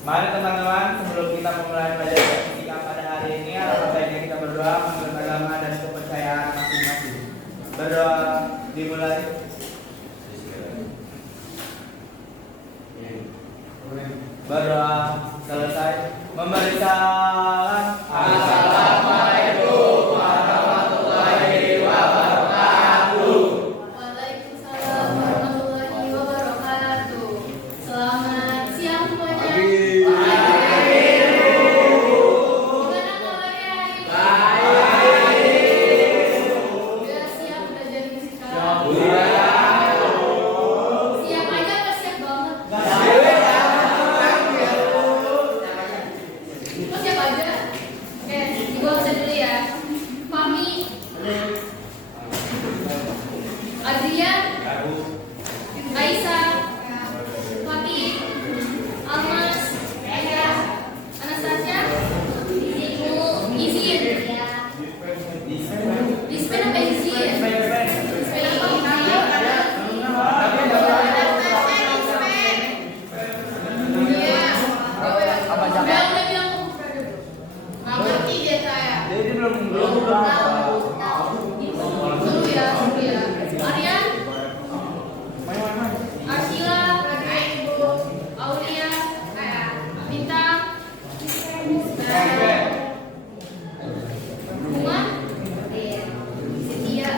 Mari teman-teman, sebelum kita memulai belajar fisika pada hari ini, alangkah baiknya kita berdoa menurut agama dan kepercayaan masing-masing. Berdoa dimulai. Berdoa selesai. Memberi salam. Assalamualaikum warahmatullahi wabarakatuh. Waalaikumsalam warahmatullahi wabarakatuh. Selamat siang semuanya. Gimana kabarnya hari ini? Udah siap belajar fisika? Siap aja apa siap banget? Oh, siap aja? Oke, ibu bisa dulu ya. Fahmi, Adrian, Aisyah, Fatih, Almas, Eka, Anastasia, Ibu, izin. Dispen apa izin? Dispen apa? Iya. Udah bilang nggak ngerti dia saya. Jadi belum Tahu. Dulu ya. Aryan, Arsila, Aulia, Bintang, Bunga, Setia,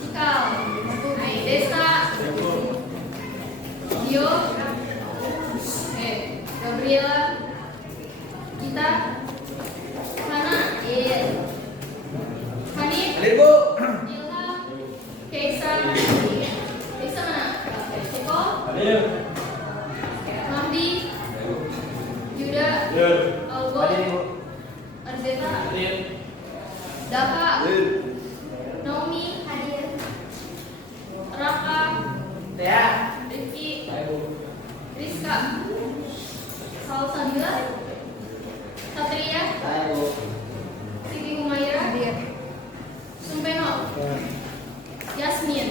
Cikal, Desta, Dio, Gabriela, Gita, Hana, Hanif, Ilham, Keisa, mana? Eko, Mahdi, Yuda, Algo, Arzeta, Daka, Naomi, Raka, Rifki, Rizka, Salsabila, Satria, Siti Humaira, Sumpeno, Yasmin.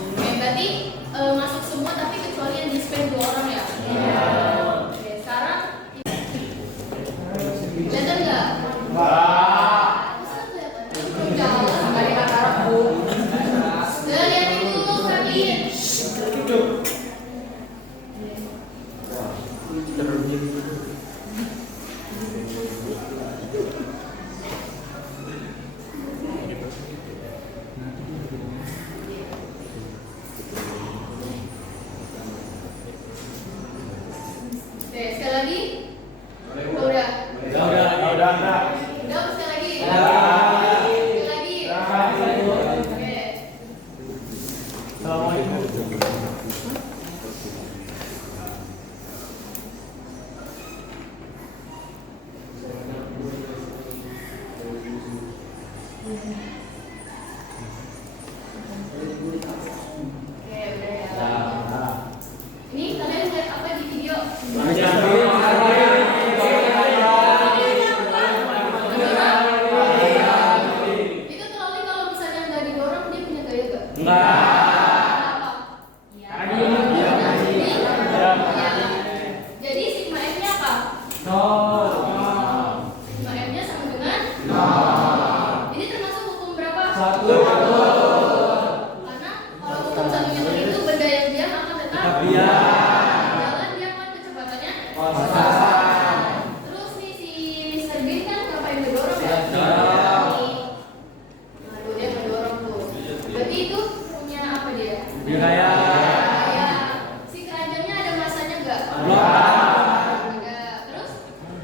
Oke, berarti masuk semua tapi kecuali yang dispen 2 orang ya. Oke, sekarang kelihatan nggak? Belum jalan dari kata-kataku. Udah liatin dulu, perhatiin. Oke, sekali lagi. Udah. Udah, sekali lagi. Sekali lagi. Oke. Oke, udah ya. Ini kalian lihat apa di video? Itu terlatih kalau misalnya nggak didorong dia punya gaya gak? Kenapa? Jadi sigma F-nya apa? Sigma F-nya sama dengan? Ini termasuk hukum berapa? Karena kalau hukum 1 meter itu benda yang diam akan tetap jalan, dia akan kecepatannya terus nih si Mr. Bean kan ngapain ngedorong ya? Aduh, dia ngedorong tuh. Berarti itu punya apa dia? Gaya. Si keranjangnya ada masanya nggak? Ada. Terus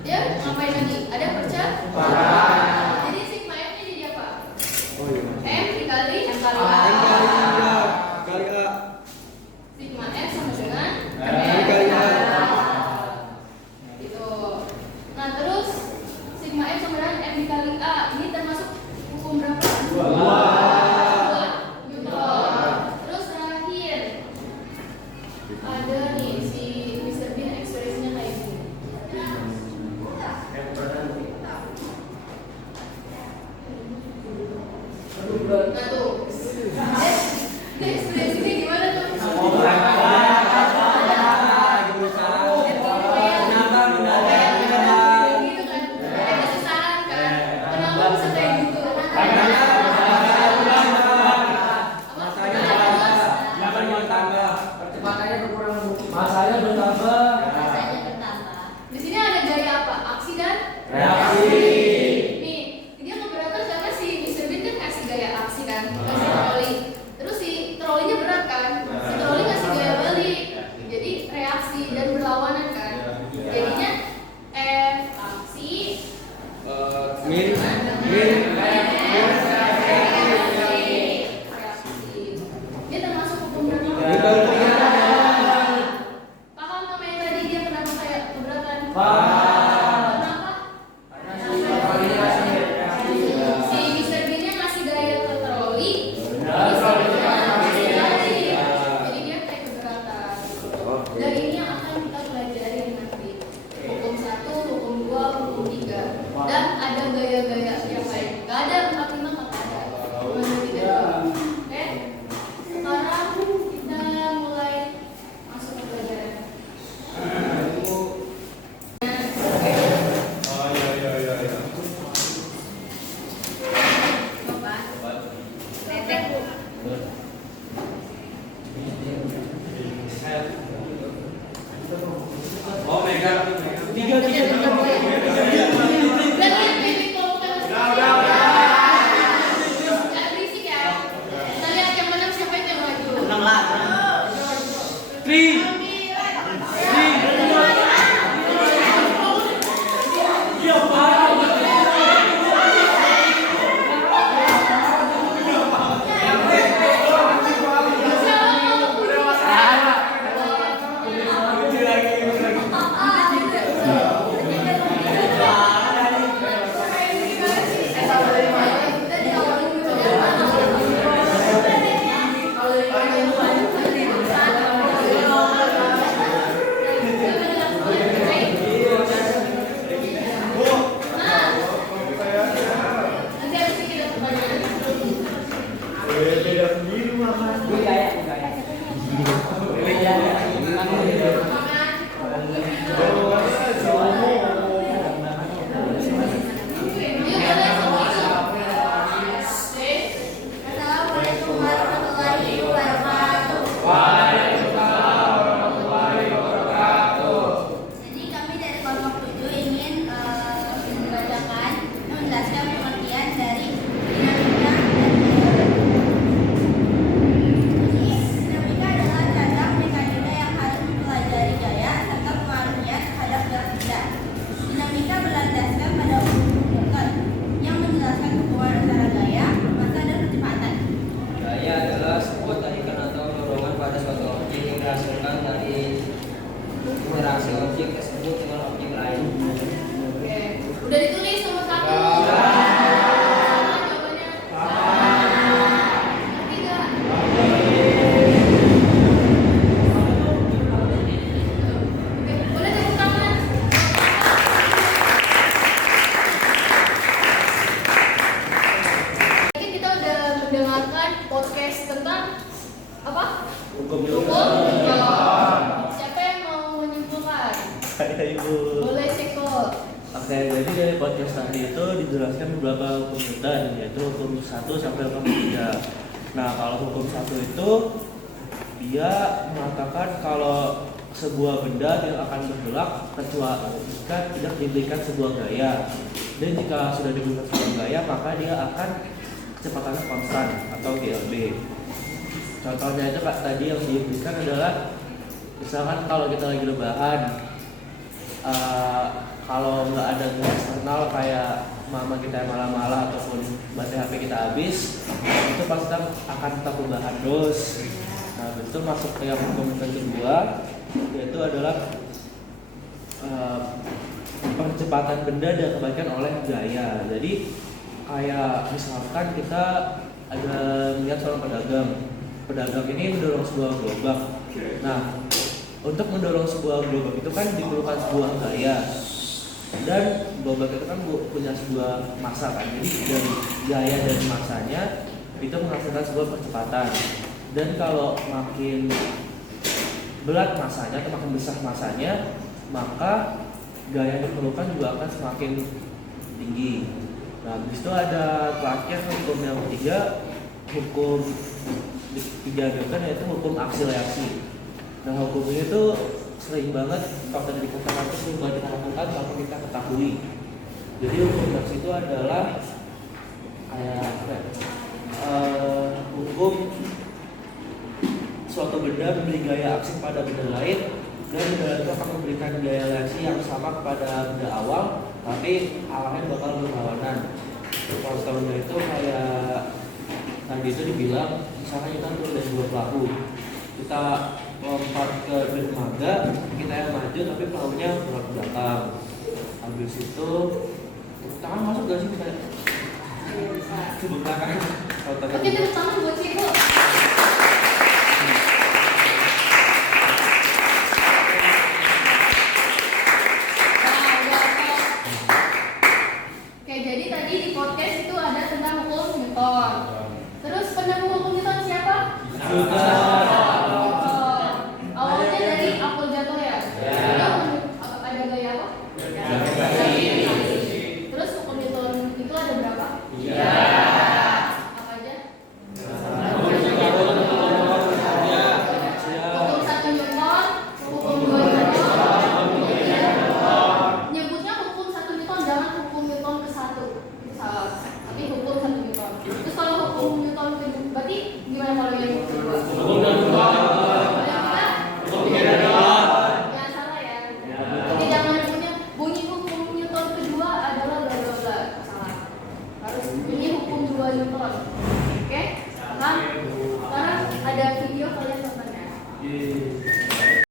dia ngapain lagi? Ada percepatan. Jadi sigma F-nya jadi apa? M dikali M kali A. Sigma F sama dengan M kali A. Gitu. Nah, terus sigma F sama dengan M dikali A. Ini termasuk hukum berapa? 2 Newton. Terus terakhir ada nih si Mr. Bean experiment. Masanya bertambah. Masanya bertambah. Di sini ada gaya apa? Aksi dan Reaksi. Nih, dia keberatan karena si Mr. Bean kan ngasih gaya aksi kan, ngasih troli. Terus si trolinya berat kan, si troli ngasih gaya balik. Jadi reaksi dan berlawanan kan. Jadinya aksi. Reaksi. Dia termasuk hukum berapa? Paham sama yang tadi dia kenapa kayak keberatan? Kenapa? Si Mr. Bean-nya ngasih gaya ke troli, terus trolinya ngasih balik. Jadi dia kayak keberatan. Dan ini yang akan kita pelajari nanti. Hukum 1, hukum 2, hukum 3. Dan ada gaya-gaya yang lain. Gak ada 45 nggak ada. Cuma 3. Oke? Sekarang kita mulai masuk ke pelajaran. Oh, Mega. Tiga. Jangan berisik ya. Kita lihat yang menang siapa itu yang maju. Tri. Nanti habis ini kita pertanyaan. Assalamualaikum warahmatullahi wabarakatuh. Jadi kami dari kelompok 7 ingin menjelaskan pengertian dari dinamika adalah cabang mekanika yang harus mempelajari gaya serta pengaruhnya terhadap gerak benda. Dinamika berlandaskan pada hukum Newton yang menjelaskan hubungan antara gaya, massa dan kecepatan. Gaya adalah sebuah tarikan atau dorongan pada suatu objek yang dihasilkan dari interaksi objek tersebut dengan objek lain. Oke, udah ditulis nomor 1. Sama jawabannya. Ngerti nggak? Oke, boleh tepuk tangan. Mungkin kita udah mendengarkan podcast tentang apa? Hukum Hukum. Siapa yang mau menyimpulkan? Saya Ibu. Boleh Ceko. Oke, jadi dari podcast tadi itu dijelaskan beberapa hukum Newton, yaitu hukum 1 sampai hukum 3. Nah, kalau hukum 1 itu dia mengatakan kalau sebuah benda tidak akan bergerak kecuali jika tidak diberikan sebuah gaya. Dan jika sudah diberikan sebuah gaya, maka dia akan kecepatannya konstan atau GLB. Contohnya itu Kak, tadi yang diberikan adalah misalkan kalau kita lagi rebahan, kalau nggak ada eksternal kayak mama kita yang malah-malah ataupun baterai HP kita habis, itu pasti akan tetap rebahan terus. Nah, itu masuk ke yang hukum kedua, yaitu adalah percepatan benda dikebalikan oleh gaya. Jadi kayak misalkan kita ada melihat seorang pedagang ini mendorong sebuah gerobak. Nah, untuk mendorong sebuah gerobak itu kan diperlukan sebuah gaya, dan gerobak itu kan punya sebuah massa kan. Jadi dari gaya dan massanya itu menghasilkan sebuah percepatan. Dan kalau makin berat masanya atau makin besar masanya, maka gaya yang diperlukan juga akan semakin tinggi. Nah, habis itu ada terakhir hukum yang ketiga, hukum Newton, yaitu hukum akselerasi. Nah, hukum ini tuh sering banget fakta dari keterangan itu sering banget kita lakukan tanpa kita ketahui. Jadi hukum redaksi itu adalah kayak apa ya? Hukum suatu benda memberi gaya aksi pada benda lain dan benda itu akan memberikan gaya reaksi yang sama kepada benda awal, tapi arahnya bakal berlawanan. Kalau benda itu kayak tadi itu dibilang, misalkan kita turun dari dua perahu, kita lompat ke dermaga, kita yang maju tapi perahunya bergerak ke belakang. Habis itu tangan masuk gak sih kita? Iya, bisa. Ke belakang. Oke, tepuk tangan buat Ciko.